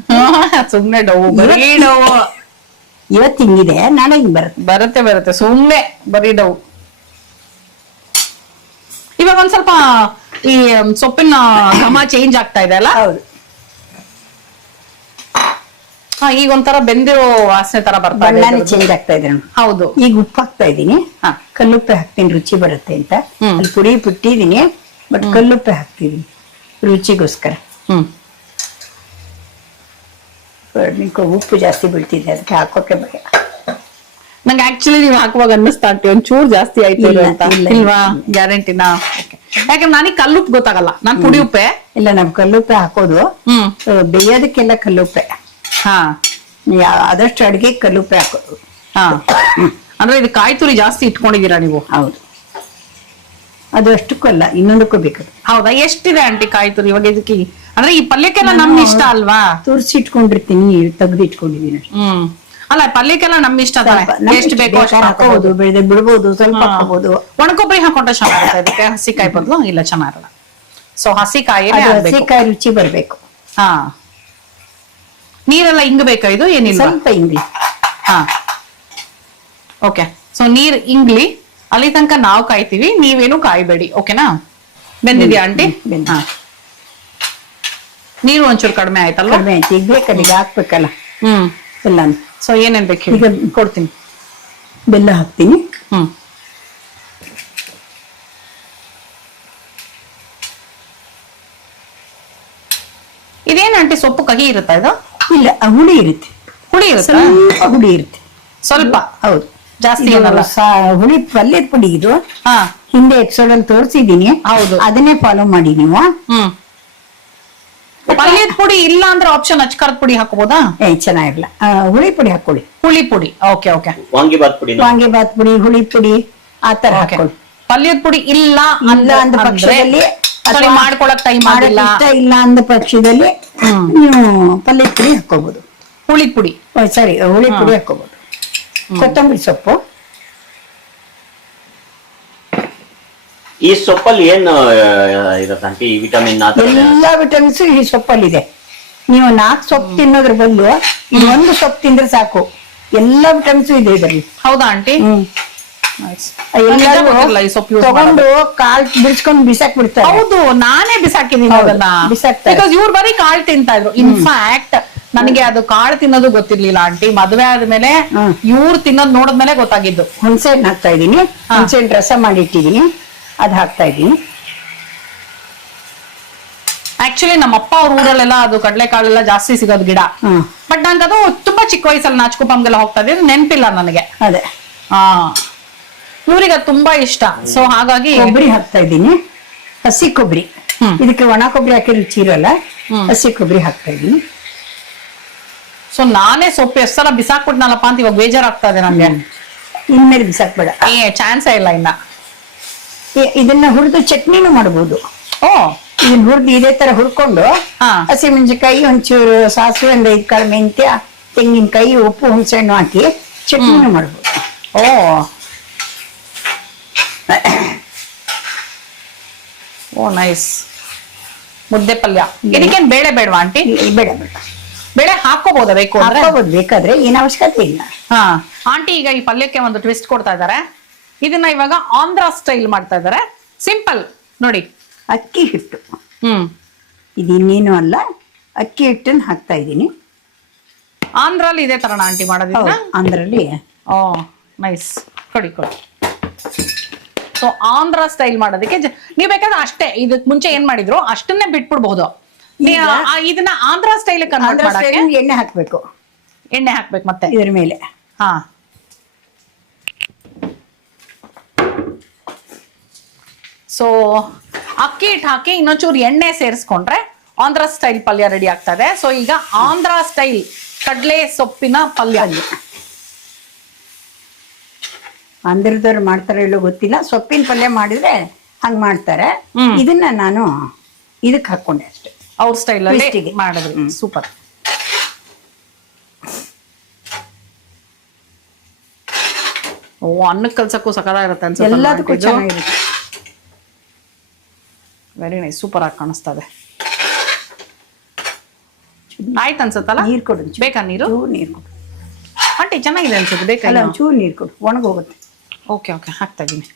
ಸುಮ್ನೆ ಡವು, ಬರೀ ಡವು. ಇವತ್ತು ಹಿಂಗಿದೆ, ನಾಳೆ ಹಿಂಗ್ ಬರುತ್ತೆ ಸುಮ್ನೆ ಬರೀ ಡವು. ಇವಾಗ ಒಂದ್ ಸ್ವಲ್ಪ ಈ ಸೊಪ್ಪಿನ ಘಮ ಚೇಂಜ್ ಆಗ್ತಾ ಇದೆ ಅಲ್ಲ? ಹೌದು. ಈಗ ಒಂಥರ ಬೆಂದಿರೋ ವಾಸನೆ ತರ ಬರ್ತಾ ಇದೆ ಬಣ್ಣನೇ ಇದ್ರದ್ದು. ಚೇಂಜ್ ಆಗ್ತಾ ಇದೆ ನೋಡಿ. ಹೌದು. ಈಗ ಉಪ್ಪು ಹಾಕ್ತಾ ಇದ್ದೀನಿ. ಹಾ. ಕಲ್ಲುಪ್ಪೆ ಹಾಕ್ತೀನಿ ರುಚಿ ಬರುತ್ತೆ ಅಂತ. ಅಲ್ಲಿ ಪುಡಿ ಬಿಟ್ಟಿದೀನಿ, ಬಟ್ ಕಲ್ಲುಪ್ಪೆ ಹಾಕ್ತಿದೀನಿ ರುಚಿಗೋಸ್ಕರ. ಹ್ಮ್ ಉಪ್ಪು ಜಾಸ್ತಿ ಬೀಳ್ತಿದೆ, ಅದಕ್ಕೆ ಹಾಕೋಕೆ ಭಯ. ನಂಗೆ ಆಕ್ಚುಲಿ ನೀವು ಹಾಕುವಾಗ ಅನ್ನಿಸ್ತಾ ಉಂಟು ಒಂಚೂರು ಜಾಸ್ತಿ ಆಯ್ತು ಇಲ್ಲ, ಅಂತ. ಇಲ್ಲ. ಇಲ್ವಾ? ಗ್ಯಾರಂಟಿನಾ? ಯಾಕಂದ್ರೆ ನನಗೆ ಕಲ್ಲುಪ್ಪು ಗೊತ್ತಾಗಲ್ಲ, ನಾನ್ ಪುಡಿ ಉಪ್ಪೆ. ಇಲ್ಲ, ನಮ್ ಕಲ್ಲುಪ್ಪೆ ಹಾಕೋದು. ಹ್ಮ್ ಬೇಯೋದಕ್ಕೆಲ್ಲ ಕಲ್ಲುಪ್ಪೆ. ಹಾ ಆದಷ್ಟು ಅಡಿಗೆ ಕಲ್ಲುಪ್ಪೆ ಹಾಕೋದು. ಹಾ ಅಂದ್ರೆ ಇದು ಕಾಯಿ ತುರಿ ಜಾಸ್ತಿ ಇಟ್ಕೊಂಡಿದೀರಾ ನೀವು? ಹೌದು, ಅದು ಅಷ್ಟಕ್ಕೂ ಅಲ್ಲ, ಇನ್ನೊಂದಕ್ಕೂ ಬೇಕು. ಹೌದಾ? ಎಷ್ಟಿದೆ ಆಂಟಿ ಕಾಯಿ ತುರಿ ಇವಾಗ ಇದಕ್ಕೆ? ಅಂದ್ರೆ ಈ ಪಲ್ಯಕ್ಕೆಲ್ಲ ನಮ್ ಇಷ್ಟ ಅಲ್ವಾ? ತುರ್ಸಿ ಇಟ್ಕೊಂಡಿರ್ತೀನಿ, ತೆಗ್ದು ಇಟ್ಕೊಂಡಿದೀನಿ ಅಷ್ಟೇ. ಅಲ್ಲ, ಪಲ್ಯಕ್ಕೆಲ್ಲ ನಮ್ ಇಷ್ಟ ತಾನೆ. ಎಷ್ಟು ಬೇಕೋ ಅಷ್ಟು ಹಾಕೋಬಹುದು, ಬೆಳೆದ ಬಿಡ್ಬೋದು, ಸ್ವಲ್ಪ ಹಾಕೋಬಹುದು. ಒಣಕೊಬ್ಬರಿ ಹಾಕೊಂಡ್ರೆ ಚೆನ್ನಾಗಿರುತ್ತೆ ಇದಕ್ಕೆ, ಹಸಿಕಾಯಿ ಬದಲು ಇಲ್ಲ ಚೆನ್ನಾಗಿರಲ್ಲ. ಸೊ ಹಸಿಕಾಯಿ ಹಸಿಕಾಯಿ ರುಚಿ ಬರ್ಬೇಕು. ಹಾ ನೀರೆಲ್ಲ ಇಂಗಬೇಕಾ? ಇದು ಏನಿಲ್ಲ, ಸ್ವಲ್ಪ ಇಂಗ್ಲಿ. ಹಾ ಓಕೆ. ಸೊ ನೀರ್ ಇಂಗ್ಲಿ, ಅಲ್ಲಿ ತನಕ ನಾವು ಕಾಯ್ತೀವಿ, ನೀವೇನು ಕಾಯ್ಬೇಡಿ. ಓಕೆನಾ? ಬೆಂದಿದ್ಯಾ ಆಂಟಿ? ಬೆಂದಿದೆ. ಹಾ. ನೀರು ಒಂಚೂರು ಕಡಿಮೆ ಆಯ್ತಲ್ವಾ? ಕಡಿಮೆ ಆಯ್ತು, ಈಗ ಬೇಕದೀಗ ಹಾಕ್ಬೇಕಲ್ಲ ಎಲ್ಲ. ಸೊ ಏನೇನ್ ಬೇಕು ಈಗ ಕೊಡ್ತೀನಿ. ಬೆಲ್ಲ ಹಾಕ್ತೀನಿ. ಇದೇನ್ ಆಂಟಿ ಸೊಪ್ಪು ಕಹಿ ಇರುತ್ತಾ ಇದು? ಇಲ್ಲ, ಹುಳಿ ಇರುತ್ತೆ, ಹುಳಿ ಇರುತ್ತೆ, ಸ್ವಲ್ಪ ಹುಳಿ ಇರುತ್ತೆ. ಸ್ವಲ್ಪ. ಹೌದು, ಜಾಸ್ತಿ ಇದು ಏನಲ್ಲ. ಹುಳಿ ಪಲ್ಯದ ಪುಡಿ ಇದು. ಹಾ ಹಿಂದೆ ಎಪಿಸೋಡ್ ಅಲ್ಲಿ ತೋರಿಸಿದೀನಿ. ಹೌದು. ಅದನ್ನೇ ಫಾಲೋ ಮಾಡಿ ನೀವು. ಪಲ್ಯದ ಪುಡಿ ಇಲ್ಲ ಅಂದ್ರೆ ಆಪ್ಷನ್ ಅಚ್ಕಾರದ ಪುಡಿ ಹಾಕೋಬಹುದಾ? ಚೆನ್ನಾಗಿರ್ಲ, ಹುಳಿ ಪುಡಿ ಹಾಕೊಳ್ಳಿ. ಹುಳಿ ಪುಡಿ, ಓಕೆ ಓಕೆ. ವಾಂಗಿಬಾತ್ ಪುಡಿ, ವಾಂಗಿಬಾತ್ ಪುಡಿ, ಹುಳಿ ಪುಡಿ ಆತರ ಹಾಕೊಳ್ಳಿ. ಪಲ್ಯದ ಪುಡಿ ಇಲ್ಲ ಇಲ್ಲ ಅಂದ ಪಕ್ಷದಲ್ಲಿ, ಸರಿ ಮಾಡ್ಕೊಳಕ್ ಟೈಮ್ ಆಗಿಲ್ಲ, ಇಷ್ಟ ಇಲ್ಲ ಅಂದ ಪಕ್ಷದಲ್ಲಿ ನೀವು ಪಲ್ಯದ ಪುಡಿ ಹಾಕೋಬಹುದು. ಹುಳಿ ಪುಡಿ, ಸರಿ, ಹುಳಿ ಪುಡಿ ಹಾಕೋಬಹುದು. ಕೊತ್ತಂಬರಿ ಸೊಪ್ಪು. ಈ ಸೊಪ್ಪಲ್ಲಿ ಏನ್ ಇರುತ್ತೆ ಆಂಟಿ? ಈ ವಿಟಮಿನ್ ಎಲ್ಲಾ ವಿಟಮಿನ್ಸ್ ಈ ಸೊಪ್ಪಲ್ಲಿದೆ. ನೀವು 4 ಸೊಪ್ಪು ತಿನ್ನೋದ್ರ ಬದಲು ಇದು ಒಂದು ಸೊಪ್ಪು ತಿಂದ್ರೆ ಸಾಕು, ಎಲ್ಲಾ ವಿಟಮಿನ್ಸ್ ಇದೆ ಇದರಲ್ಲಿ. ಹೌದಾ ಆಂಟಿ? ಎಲ್ಲರೂ ತಗೊಂಡು ಕಾಲ್ ಬಿಡಿಸ್ಕೊಂಡು ಬಿಸಾಕ್ ಬಿಡ್ತಾರೆ. ಹೌದು, ನಾನೇ ಬಿಸಾಕಿದೀನಿ ಅದನ್ನ. ಬಿಸಾಕ್ತಾರೆ. ಬಿಕಾಸ್ ಇವ್ರು ಬರೀ ಕಾಳು ತಿಂತಾ ಇದ್ರು. ಇನ್ಫ್ಯಾಕ್ಟ್ ನನಗೆ ಅದು ಕಾಳು ತಿನ್ನೋದು ಗೊತ್ತಿರ್ಲಿಲ್ಲ ಆಂಟಿ. ಮದುವೆ ಆದ್ಮೇಲೆ ಇವ್ರು ತಿನ್ನೋದು ನೋಡಿದ್ಮೇಲೆ ಗೊತ್ತಾಗಿದ್ದು. ಹುಣಸೆ ಹಣ್ಣು ಹಾಕ್ತಾ ಇದೀನಿ, ಹುಣಸೆ ಹಣ್ಣು ರಸ ಮಾಡಿ ಇಟ್ಟಿದೀನಿ, ಅದ್ ಹಾಕ್ತಾ ಇದೀನಿ. ಆಕ್ಚುಲಿ ನಮ್ಮ ಅಪ್ಪ ಅವ್ರ ಊರಲ್ಲೆಲ್ಲ ಅದು ಕಡಲೆಕಾಳೆಲ್ಲ ಜಾಸ್ತಿ ಸಿಗೋದು ಗಿಡ. ಬಟ್ ನಂಗೆ ಅದು ತುಂಬಾ ಚಿಕ್ಕ ವಯಸ್ಸಲ್ಲಿ ನಾಚ್ಕೊಪ್ಪಂಗೆಲ್ಲ ಹೋಗ್ತಾ ಇದ್ದೆ, ನೆನ್ಪಿಲ್ಲ ನನಗೆ. ಅದೇ, ಹಾ, ಇವ್ರಿಗೆ ಅದು ತುಂಬಾ ಇಷ್ಟ. ಸೊ ಹಾಗಾಗಿ ಕೊಬ್ಬರಿ ಹಾಕ್ತಾ ಇದ್ದೀನಿ, ಹಸಿ ಕೊಬ್ಬರಿ. ಇದಕ್ಕೆ ಒಣ ಕೊಬ್ಬರಿ ಹಾಕಿ ರುಚಿ ಇರಲ್ಲ, ಹಸಿ ಕೊಬ್ಬರಿ ಹಾಕ್ತಾ ಇದ್ದೀನಿ. ಸೊ ನಾನೇ ಸೊಪ್ಪು ಎಷ್ಟು ಸಲ ಬಿಸಾಕ್ಬಿಟ್ನಲ್ಲಪ್ಪ ಅಂತ ಇವಾಗ ಬೇಜಾರಾಗ್ತಾ ಇದೆ ನಂಗೆ. ಇನ್ಮೇಲೆ ಬಿಸಾಕ್ಬೇಡ, ಚಾನ್ಸೇ ಇಲ್ಲ ಇನ್ನ. ಇದನ್ನ ಹುರಿದು ಚಟ್ನಿನೂ ಮಾಡಬಹುದು. ಓ, ಇದನ್ನ ಹುರಿದು ಇದೇ ತರ ಹುರ್ಕೊಂಡು ಹಸಿಮೆಣಸಿನಕಾಯಿ, ಒಂಚೂರು ಸಾಸಿವೆ, ಒಂದು 5 ಕಾಳು ಮೆಂತ್ಯ, ತೆಂಗಿನಕಾಯಿ, ಉಪ್ಪು, ಹುಣಸೆ ಹಣ್ಣು ಹಾಕಿ ಚಟ್ನಿನೂ ಮಾಡಬಹುದು. ಓ, ಓ ನೈಸ್. ಮುದ್ದೆ ಪಲ್ಯ. ಇದಕ್ಕೇನ್ ಬೇಳೆ ಬೇಡವಾ ಆಂಟಿ? ಬೇಡ ಬೇಡ, ಬೇಳೆ ಹಾಕೋಬಹುದಾ ಬೇಕು ಅಂದ್ರೆ? ಹಾಕೋಬಹುದು, ಬೇಕಾದ್ರೆ, ಏನ್ ಅವಶ್ಯಕತೆ ಇಲ್ಲ. ಹಾ ಆಂಟಿ, ಈಗ ಈ ಪಲ್ಯಕ್ಕೆ ಒಂದು ಟ್ವಿಸ್ಟ್ ಕೊಡ್ತಾ ಇದ್ದಾರೆ. ಇದನ್ನ ಇವಾಗ ಆಂಧ್ರ ಸ್ಟೈಲ್ ಮಾಡ್ತಾ ಇದ್ದಾರೆ. ಸಿಂಪಲ್ ನೋಡಿ, ಅಕ್ಕಿ ಹಿಟ್ಟು. ಇದು ಇನ್ನೇನು ಅಲ್ಲ, ಅಕ್ಕಿ ಹಿಟ್ಟನ್ನು ಹಾಕ್ತಾ ಇದ್ದೀನಿ. ಆಂಧ್ರಲ್ಲಿ ಇದೇ ತರನ ಆಂಟಿ ಮಾಡೋದಿಲ್ಲ? ಆಂಧ್ರಲ್ಲಿ. ಓ ನೈಸ್, ಕೊಡಿ ಕೊಡಿ. ಸೊ ಆಂಧ್ರ ಸ್ಟೈಲ್ ಮಾಡೋದಕ್ಕೆ ನೀವ್ ಬೇಕಾದ್ರೆ ಅಷ್ಟೇ, ಇದಕ್ ಮುಂಚೆ ಏನ್ ಮಾಡಿದ್ರು ಅಷ್ಟನ್ನೇ ಬಿಟ್ಬಿಡ್ಬಹುದು. ಇದನ್ನ ಆಂಧ್ರ ಸ್ಟೈಲ್ ಕನ್ವರ್ಟ್ ಮಾಡಕ್ಕೆ ಎಣ್ಣೆ ಹಾಕ್ಬೇಕು. ಎಣ್ಣೆ ಹಾಕ್ಬೇಕು ಮತ್ತೆ ಇದ್ರ ಮೇಲೆ. ಹಾ, ಸೊ ಅಕ್ಕಿ ಹಿಟ್ಟು ಹಾಕಿ ಇನ್ನೊಂಚೂರು ಎಣ್ಣೆ ಸೇರಿಸ್ಕೊಂಡ್ರೆ ಆಂಧ್ರ ಸ್ಟೈಲ್ ಪಲ್ಯ ರೆಡಿ ಆಗ್ತದೆ. ಸೊ ಈಗ ಆಂಧ್ರ ಸ್ಟೈಲ್ ಕಡ್ಲೆ ಸೊಪ್ಪಿನ ಪಲ್ಯ. ಆಂಧ್ರದವ್ರು ಮಾಡ್ತಾರೋ ಇಲ್ಲೋ ಗೊತ್ತಿಲ್ಲ, ಸೊಪ್ಪಿನ ಪಲ್ಯ ಮಾಡಿದ್ರೆ ಹಂಗ್ ಮಾಡ್ತಾರೆ. ಇದನ್ನ ನಾನು ಇದಕ್ಕೆ ಹಾಕೊಂಡೆ ಅಷ್ಟೇ, ಅವ್ರ ಸ್ಟೈಲ್ ಅಲ್ಲಿ ಮಾಡಿದ್ರಿ. ಸೂಪರ್. ಓ, ಅನ್ನಕ್ಕೆ ಕಲ್ಸಕ್ಕೂ ಸಕದಾಗಿರುತ್ತೆ ಅನ್ಸುತ್ತೆ. ಎಲ್ಲದಕ್ಕೂ ಚೆನ್ನಾಗಿರುತ್ತೆ. ವೆರಿ ನೈಸ್, ಸೂಪರ್ ಆಗಿ ಕಾಣಿಸ್ತದೆ. ಆಯ್ತು ಅನ್ಸುತ್ತಲ್ಲ? ನೀರ್ ಕೊಡು, ಬೇಕಾ ನೀರು? ನೀರು ಕೊಡು ಆಂಟಿ, ಚೆನ್ನಾಗಿದೆ ಅನ್ಸುತ್ತೆ. ಬೇಕಲ್ಲ? ಒಂಚೂರು ನೀರು ಕೊಡು, ಒಣಗೋಗುತ್ತೆ. ಓಕೆ ಓಕೆ, ಹಾಕ್ತಾ ಇದ್ದೀನಿ.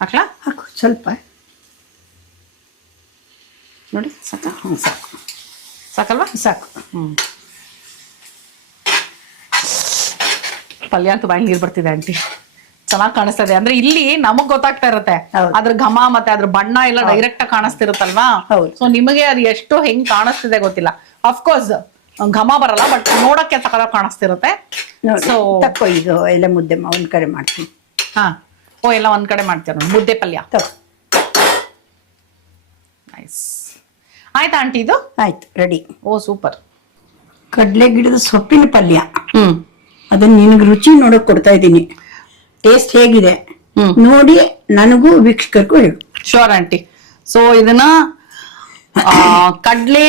ಹಾಕ್ಲಾ? ಹಾಕು ಸ್ವಲ್ಪ. ನೋಡಿ ಸಾಕ? ಸಾಕು. ಸಾಕಲ್ವಾ? ಸಾಕು. ಪಲ್ಯ ಅಂತೂ ಬಾಯಿ ನೀರ್ ಬರ್ತಿದೆ ಆಂಟಿ, ಚೆನ್ನಾಗಿ ಕಾಣಿಸ್ತಾ ಇದೆ. ಅಂದ್ರೆ ಇಲ್ಲಿ ನಮಗ್ ಗೊತ್ತಾಗ್ತಾ ಇರುತ್ತೆ ಹೌದು. ಅದ್ರ ಘಮ ಮತ್ತೆ ಅದ್ರ ಬಣ್ಣ ಎಲ್ಲ ಡೈರೆಕ್ಟ್ ಆಗಿ ಕಾಣಿಸ್ತಿರುತ್ತಲ್ವಾ. ಹೌದು. ಸೊ ನಿಮಗೆ ಅದು ಎಷ್ಟು ಹೆಂಗ್ ಕಾಣಿಸ್ತಿದೆ ಗೊತ್ತಿಲ್ಲ. ಅಫ್ಕೋರ್ಸ್ ಘಮ ಬರಲ್ಲ, ಬಟ್ ನೋಡಕ್ಕೆ ಸಕಲಾಗಿ ಕಾಣಿಸ್ತಿರುತ್ತೆ. ಸೊ ತಕ್ಕೋ ಇದು ಎಲ್ಲ ಮುದ್ದೆ ಒಂದ್ ಕಡೆ ಮಾಡ್ತೀನಿ. ಹಾ, ಓ ಎಲ್ಲ ಒಂದ್ ಕಡೆ ಮಾಡ್ತೀರ ನೋಡಿ, ಮುದ್ದೆ ಪಲ್ಯ. ತಗೋ. ನೈಸ್. ಆಯ್ತಾ ಆಂಟಿ ಇದು? ಆಯ್ತು, ರೆಡಿ. ಓ ಸೂಪರ್. ಕಡ್ಲೆ ಗಿಡದ ಸೊಪ್ಪಿನ ಪಲ್ಯ, ಹ್ಮ್ ಅದನ್ನ ನಿನಗೆ ರುಚಿ ನೋಡಕ್ ಕೊಡ್ತಾ ಇದ್ದೀನಿ. ಟೇಸ್ಟ್ ಹೇಗಿದೆ ನೋಡಿ ನನಗೂ ವೀಕ್ಷಕರಿಗೂ ಹೇಳು. Sure aunty. ಸೊ ಇದನ್ನ ಕಡ್ಲೆ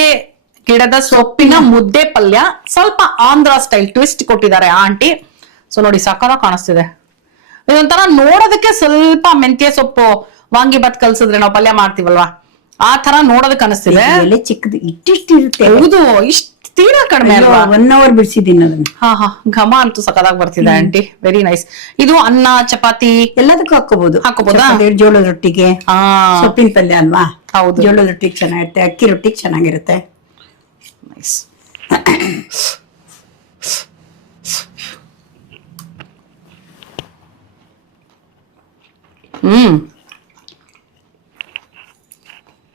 ಗಿಡದ ಸೊಪ್ಪಿನ ಮುದ್ದೆ ಪಲ್ಯ, ಸ್ವಲ್ಪ ಆಂಧ್ರ ಸ್ಟೈಲ್ ಟ್ವಿಸ್ಟ್ ಕೊಟ್ಟಿದ್ದಾರೆ ಆಂಟಿ. ಸೊ ನೋಡಿ ಸಕ್ಕತ್ತಾಗಿ ಕಾಣಿಸ್ತಿದೆ. ಇದೊಂಥರ ನೋಡೋದಕ್ಕೆ ಸ್ವಲ್ಪ ಮೆಂತ್ಯ ಸೊಪ್ಪು ವಾಂಗಿಬಾತ್ ಕಲ್ಸಿದ್ರೆ ನಾವು ಪಲ್ಯ ಮಾಡ್ತೀವಲ್ವಾ, ಆ ತರ ನೋಡೋದಕ್ಕೆ ಅನಿಸ್ತಿದೆ. ಎಲೆ ಚಿಕ್ಕದು ಇಟ್ಟಿಷ್ಟು ಇರುತ್ತೆ. ಹೌದು, ಇಷ್ಟ ತೀರಾ ಕಡಿಮೆ ಅಲ್ವಾ? 1 hour ಬಿಡಿಸಿದ್ದೀನಿ ಅದನ್ನ. ಹಾ ಹಾ, ಘಮ ಅಂತೂ ಸಕ್ಕತ್ತಾಗಿ ಬರ್ತಿದೆ ಆಂಟಿ. Very nice. ಇದು ಅನ್ನ ಚಪಾತಿ ಎಲ್ಲದಕ್ಕೂ ಹಾಕೋಬಹುದು. ಹಾಕೋಬಹುದಾ? ಜೋಳದ ರೊಟ್ಟಿಗೆ ಹಾ ಸೊಪ್ಪಿನ ಪಲ್ಯ ಅಲ್ವಾ? ಹೌದು. ಜೋಳದ ರೊಟ್ಟಿಗೆ ಚೆನ್ನಾಗಿರುತ್ತೆ, ಅಕ್ಕಿ ರೊಟ್ಟಿಗೆ ಚೆನ್ನಾಗಿರುತ್ತೆ. ನೈಸ್.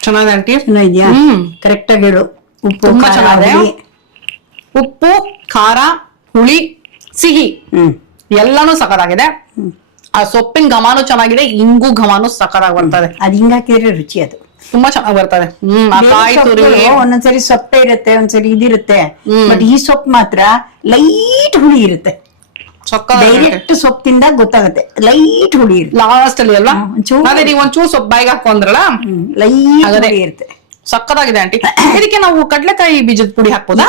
ಚೆನ್ನಾಗಿದೆ ಆಂಟಿ. ಚೆನ್ನಾಗಿದ್ಯಾ? ಹ್ಮ್. ಕರೆಕ್ಟ್ ಆಗಿ ಹೇಳು. ಉಪ್ಪು ತುಂಬಾ ಖಾರ, ಚೆನ್ನಾಗಿದೆ. ಹುಳಿ. ಉಪ್ಪು ಖಾರ ಹುಳಿ ಸಿಹಿ ಎಲ್ಲಾನು ಸಕ್ಕತ್ತಾಗಿದೆ. ಆ ಸೊಪ್ಪಿನ ಘಮಾನು ಚೆನ್ನಾಗಿದೆ, ಇಂಗು ಘಮಾನು ಸಕ್ಕತ್ತಾಗಿ ಬರ್ತದೆ. ಅದ್ ಹಿಂಗ್ ಹಾಕಿದ್ರೆ ರುಚಿ ಅದು ತುಂಬಾ ಚೆನ್ನಾಗಿ ಬರ್ತದೆ. ಆ ಕಾಯಿ ತುರಿ ಒಂದೊಂದ್ಸರಿ ಸೊಪ್ಪೆ ಇರುತ್ತೆ, ಒಂದ್ಸರಿ ಇದಿರುತ್ತೆ. ಬಟ್ ಈ ಸೊಪ್ಪು ಮಾತ್ರ ಲೈಟ್ ಹುಳಿ ಇರುತ್ತೆ. ಡೈರೆಕ್ಟ್ ಸೊಪ್ಪಿಂದ ಗೊತ್ತಾಗುತ್ತೆ, ಲೈಟ್ ಹುಳಿ ಇರುತ್ತೆ ಲಾಸ್ಟ್ ಅಲ್ಲಿ ಅಲ್ವಾ? ಒಂಚೂರು. ಅದೇ ನೀವು ಒಂಚೂರು ಸೊಪ್ಪು ಬಾಯಿಗೆ ಹಾಕೊಂಡ್ರಲ್ಲ, ಲೈಟ್ ಅದೇ. ಹುಳಿ ಇರುತ್ತೆ. ಸಕ್ಕತ್ತಾಗಿದೆ ಆಂಟಿ. ಇದಕ್ಕೆ ನಾವು ಕಡ್ಲೆಕಾಯಿ ಬೀಜದ ಪುಡಿ ಹಾಕ್ಬೋದಾ?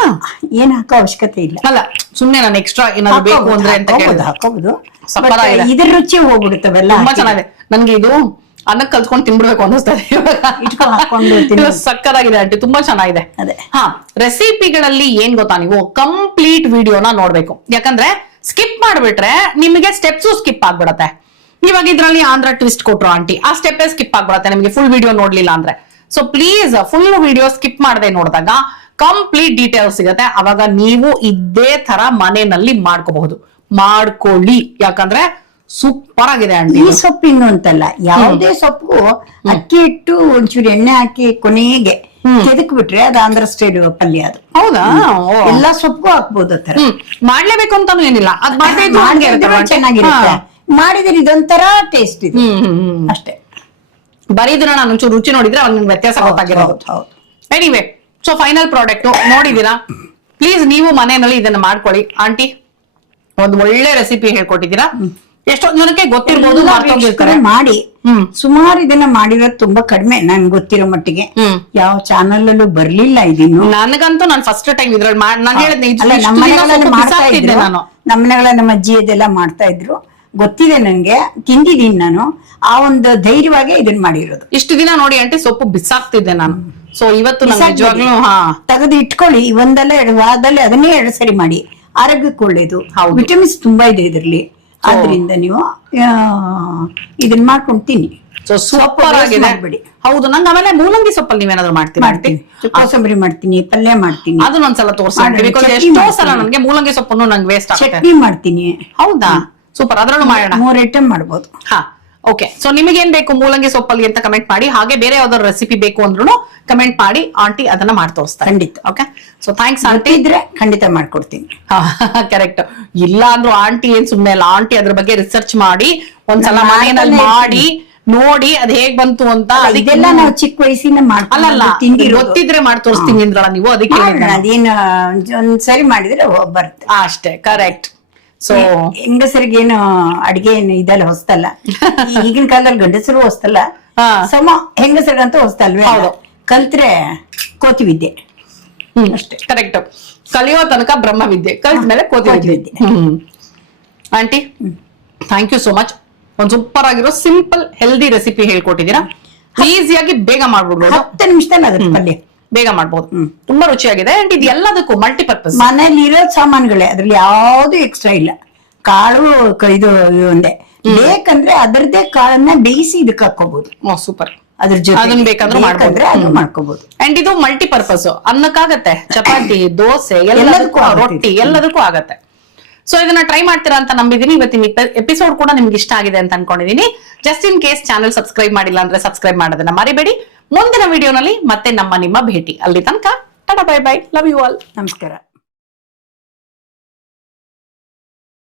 ಏನ್ ಹಾಕೋ ಅವಶ್ಯಕತೆ ಇಲ್ಲ. ಅಲ್ಲ, ಸುಮ್ನೆ ನಾನು ಎಕ್ಸ್ಟ್ರಾ ಏನಾದ್ರು ಬೇಕು ಅಂದ್ರೆ ಅಂತ ಕೇಳಿದೆ. ಹಾಕೋಬಹುದು. ಸಕ್ಕತ್ತಾಗಿದೆ. ಇದ್ರ ರುಚಿ ಹೋಗ್ಬಿಡುತ್ತವೆಲ್ಲ. ತುಂಬಾ ಚೆನ್ನಾಗಿದೆ. ನನ್ಗೆ ಇದು ಅನ್ನಕ್ಕೆ ಕಲ್ತ್ಕೊಂಡು ತಿನ್ಬಿಡ್ಬೇಕು ಅನ್ನಿಸ್ತದೆ ಇಟ್ಕೊಂಡು ಹಾಕೊಂಡು ತಿನ್ನು. ಸಕ್ಕತ್ತಾಗಿದೆ ಆಂಟಿ, ತುಂಬಾ ಚೆನ್ನಾಗಿದೆ. ಅದೇ. ಹಾ, ರೆಸಿಪಿಗಳಲ್ಲಿ ಏನ್ ಗೊತ್ತಾ, ನೀವು ಕಂಪ್ಲೀಟ್ ವಿಡಿಯೋನ ನೋಡ್ಬೇಕು. ಯಾಕಂದ್ರೆ ಸ್ಕಿಪ್ ಮಾಡ್ಬಿಟ್ರೆ ನಿಮಗೆ ಸ್ಟೆಪ್ಸು ಸ್ಕಿಪ್ ಆಗ್ಬಿಡತ್ತೆ. ಇವಾಗ ಇದ್ರಲ್ಲಿ ಆಂಧ್ರ ಟ್ವಿಸ್ಟ್ ಕೊಟ್ರು ಆಂಟಿ, ಆ ಸ್ಟೆಪ್ ಸ್ಕಿಪ್ ಆಗ್ಬಿಡತ್ತೆ ನಿಮಗೆ ಫುಲ್ ವಿಡಿಯೋ ನೋಡ್ಲಿಲ್ಲ ಅಂದ್ರೆ. So please full video skip ಮಾಡದೆ ನೋಡಿದಾಗ ಕಂಪ್ಲೀಟ್ ಡೀಟೇಲ್ಸ್ ಸಿಗತ್ತೆ. ಅವಾಗ ನೀವು ಇದೇ ತರ ಮನೆಯಲ್ಲಿ ಮಾಡ್ಕೋಬಹುದು. ಮಾಡ್ಕೊಳ್ಳಿ, ಯಾಕಂದ್ರೆ ಸೂಪರ್ ಆಗಿದೆ ಆಂಟಿ. ಈ ಸೊಪ್ಪು ಇನ್ನು ಅಂತಲ್ಲ, ಯಾವುದೇ ಸೊಪ್ಪು ಅಕ್ಕಿ ಇಟ್ಟು ಒಂಚೂರು ಎಣ್ಣೆ ಹಾಕಿ ಕೊನೆಗೆ ಕೆದಕ್ ಬಿಟ್ರೆ ಅದು ಆಂಧ್ರ ಸ್ಟೈಲ್ ಪಲ್ಯ. ಅದು ಹೌದಾ? ಎಲ್ಲಾ ಸೊಪ್ಪು ಹಾಕ್ಬೋದು ಆ ತರ. ಮಾಡ್ಲೇಬೇಕು ಅಂತಾನು ಏನಿಲ್ಲ, ಅದ್ ಮಾಡ್ತಾ ಇದ್ರು ಹಂಗೆ ಇರುತ್ತಲ್ವಾ ಆಂಟಿ? ಚೆನ್ನಾಗಿರುತ್ತೆ. ಮಾಡಿದ್ರೆ ಇದೊಂಥರ ಟೇಸ್ಟ್ ಇದೆ ಅಷ್ಟೇ. ಬರೀ ಇದನ್ನ ನಾನು ಒಂಚೂರು ರುಚಿ ನೋಡಿದ್ರೆ ಅವ್ನಿಗೆ ವ್ಯತ್ಯಾಸ ಗೊತ್ತಾಗಿರೋದು. ಹೌದು. ಎನಿವೆ, ಸೊ ಫೈನಲ್ ಪ್ರಾಡಕ್ಟ್ ನೋಡಿದೀರಾ? ಪ್ಲೀಸ್ ನೀವು ಮನೆಯಲ್ಲಿ ಇದನ್ನ ಮಾಡ್ಕೊಳ್ಳಿ. ಆಂಟಿ ಒಂದು ಒಳ್ಳೆ ರೆಸಿಪಿ ಹೇಳ್ಕೊಟ್ಟಿದ್ದೀರಾ. ಎಷ್ಟೊಂದು ಜನಕ್ಕೆ ಗೊತ್ತಿರ್ಬೋದು, ಮರ್ತೋಗಿರ್ತಾರೆ. ಮಾಡಿ ಸುಮಾರು ಇದನ್ನ ಮಾಡಿರೋದು ತುಂಬಾ ಕಡಿಮೆ ನನ್ಗೆ ಗೊತ್ತಿರೋ ಮಟ್ಟಿಗೆ. ಯಾವ ಚಾನಲ್ ಅಲ್ಲೂ ಬರ್ಲಿಲ್ಲ ಇದನ್ನು. ನನಗಂತೂ ನಾನು ಫಸ್ಟ್ ಟೈಮ್ ಇದ್ರಲ್ಲಿ ನಾನು ಹೇಳಿದ್ನೆ ನಮ್ಮ ಮನೆಗಳ ನಮ್ಮ ಅಜ್ಜಿ ಅದೆಲ್ಲ ಮಾಡ್ತಾ ಇದ್ರು, ಗೊತ್ತಿದೆ ನನ್ಗೆ, ತಿಂದಿದ್ದೀನಿ ನಾನು. ಆ ಒಂದು ಧೈರ್ಯವಾಗಿ ಇದನ್ನ ಮಾಡಿರೋದು. ಇಷ್ಟು ದಿನ ನೋಡಿ ಆಂಟಿ ಸೊಪ್ಪು ಬಿಸಾಕ್ತಿದ್ದೆ ನಾನು. ಸೊ ಇವತ್ತು ನಾನು ನಿಜವಾಗ್ಲೂ ತೆಗೆದು ಇಟ್ಕೊಳ್ಳಿ, ಒಂದಲ್ಲ 2 ವಾರದಲ್ಲಿ ಅದನ್ನೇ 2 ಸರಿ ಮಾಡಿ. ಆರೋಗ್ಯಕ್ಕೆ ಒಳ್ಳೇದು. ವಿಟಮಿನ್ಸ್ ತುಂಬಾ ಇದೆ ಇದರಲ್ಲಿ. ಆದ್ರಿಂದ ನೀವು ಇದನ್ನ ಮಾಡ್ಕೊಂಡು ತಿನ್ನಿ. ಸೊ ಸೂಪರ್ ಆಗಿದೆ. ಹೌದು, ನಂಗೆ ಆಮೇಲೆ ಮೂಲಂಗಿ ಸೊಪ್ಪಲ್ಲಿ ನೀವೇನಾದ್ರು ಮಾಡ್ತೀರಾ? ಕೋಸಂಬರಿ ಮಾಡ್ತೀನಿ, ಪಲ್ಯ ಮಾಡ್ತೀನಿ. ಅದನ್ನೊಂದ್ಸಲ ತೋರಿಸಿ. ಎಷ್ಟೋ ಸಲ ನನಗೆ ಮೂಲಂಗಿ ಸೊಪ್ಪನ್ನು ನಂಗೆ ವೇಸ್ಟ್ ಆಗುತ್ತೆ. ಚಟ್ನಿ ಮಾಡ್ತೀನಿ. ಹೌದಾ? ಸೂಪರ್, ಅದರಲ್ಲೂ ಮಾಡೋಣ. 3 ಐಟಮ್ ಮಾಡ್ಬೋದು. ಹಾ, ಓಕೆ. ಸೊ ನಿಮಗೆ ಏನ್ ಬೇಕು ಮೂಲಂಗಿ ಸೊಪ್ಪಲ್ಲಿ ಅಂತ ಕಮೆಂಟ್ ಮಾಡಿ. ಹಾಗೆ ಬೇರೆ ಯಾವ್ದಾದ್ರು ರೆಸಿಪಿ ಬೇಕು ಅಂದ್ರೂ ಕಮೆಂಟ್ ಮಾಡಿ, ಆಂಟಿ ಅದನ್ನ ಮಾಡಿ ತೋರಿಸ್ತಾರೆ. ಖಂಡಿತ. Okay, so thanks aunty. ಇದ್ರೆ ಖಂಡಿತ ಮಾಡ್ಕೊಡ್ತೀನಿ. ಕರೆಕ್ಟ್. ಇಲ್ಲ ಅಂದ್ರೂ ಆಂಟಿ ಏನ್ ಸುಮ್ಮನೆ ಅಲ್ಲ, ಆಂಟಿ ಅದ್ರ ಬಗ್ಗೆ ರಿಸರ್ಚ್ ಮಾಡಿ ಒಂದ್ಸಲ ಮನೆಯಲ್ಲಿ ಮಾಡಿ ನೋಡಿ ಅದ್ ಹೇಗ್ ಬಂತು ಅಂತ. ಇದೆಲ್ಲ ನಾವು ಚಿಕ್ಕ ವಯಸ್ಸಿನ ಅಲ್ಲಲ್ಲ, ಗೊತ್ತಿದ್ರೆ ಮಾಡಿ ತೋರಿಸ್ತೀನಿ ಅಂದ್ರಲ್ಲ ನೀವು, ಅದಕ್ಕೆ ಅದೇನು ಒಂದ್ಸರಿ ಮಾಡಿದ್ರೆ ಬರುತ್ತೆ ಅಷ್ಟೇ. ಕರೆಕ್ಟ್. ಸೊ ಹೆಂಗಸರಿಗೇನು ಅಡಿಗೆ ಏನು ಇದೆಲ್ಲ ಹೊಸ್ತಲ್ಲ. ಈಗಿನ ಕಾಲದಲ್ಲಿ ಗಂಡಸರು ಹೊಸ್ತಲ್ಲ, ಸಮ ಹೆಂಗಸರಿಗಂತೂ ಹೊಸ್ತಲ್ವೇ. ಕಲ್ತ್ರೆ ಕೋತಿ ವಿದ್ಯೆ ಅಷ್ಟೇ. ಕರೆಕ್ಟ್. ಕಲಿಯೋ ತನಕ ಬ್ರಹ್ಮ ವಿದ್ಯೆ, ಕಲ್ತ ಮೇಲೆ ಕೋತಿ ವಿದ್ಯೆ. Aunty thank you so much. ಒಂದ್ ಸೂಪರ್ ಆಗಿರೋ ಸಿಂಪಲ್ ಹೆಲ್ದಿ ರೆಸಿಪಿ ಹೇಳ್ಕೊಟ್ಟಿದ್ದೀರಾ. ಈಸಿಯಾಗಿ ಬೇಗ ಮಾಡ್ಬಿಡ್ಬೋದು. 10 ನಿಮಿಷದಲ್ಲಿ ಅದ್ರ ಪಲ್ಯ ಬೇಗ ಮಾಡ್ಬೋದು. ತುಂಬಾ ರುಚಿಯಾಗಿದೆ. ಅಂಡ್ ಇದು ಎಲ್ಲದಕ್ಕೂ ಮಲ್ಟಿಪರ್ಪಸ್. ಮನೇಲಿ ಇರೋ ಸಾಮಾನುಗಳೇ, ಅದ್ರಲ್ಲಿ ಯಾವ್ದು ಎಕ್ಸ್ಟ್ರಾ ಇಲ್ಲ. ಕಾಳು ಇದು ಒಂದೇ. ಬೇಕಂದ್ರೆ ಅದರದೇ ಕಾಳನ್ನ ಬೇಯಿಸಿ ಇದಕ್ಕೆ ಹಾಕೋಬಹುದು. ಸೂಪರ್. ಅದ್ರ ಜೊತೆ ಅದನ್ನ ಬೇಕಾದ್ರೂ ಅದು ಮಾಡ್ಕೋಬಹುದು. ಅಂಡ್ ಇದು ಮಲ್ಟಿಪರ್ಪಸ್. ಅನ್ನಕ್ಕಾಗತ್ತೆ, ಚಪಾತಿ, ದೋಸೆ, ಎಲ್ಲದಕ್ಕೂ, ರೊಟ್ಟಿ ಎಲ್ಲದಕ್ಕೂ ಆಗತ್ತೆ. ಸೊ ಇದನ್ನ ಟ್ರೈ ಮಾಡ್ತೀರಾ ಅಂತ ನಂಬಿದೀನಿ. ಇವತ್ತಿನ ಎಪಿಸೋಡ್ ಕೂಡ ನಿಮ್ಗೆ ಇಷ್ಟ ಆಗಿದೆ ಅಂತ ಅನ್ಕೊಂಡಿದೀನಿ. Just in case channel subscribe ಮಾಡಿಲ್ಲ ಅಂದ್ರೆ ಸಬ್ಸ್ಕ್ರೈಬ್ ಮಾಡೋದನ್ನ ಮರಿಬೇಡಿ. ಮುಂದಿನ ವಿಡಿಯೋನಲ್ಲಿ ಮತ್ತೆ ನಿಮ್ಮ ಭೇಟಿ. ಅಲ್ಲಿ ತನಕ tata bye bye, love you all, ನಮಸ್ಕಾರ.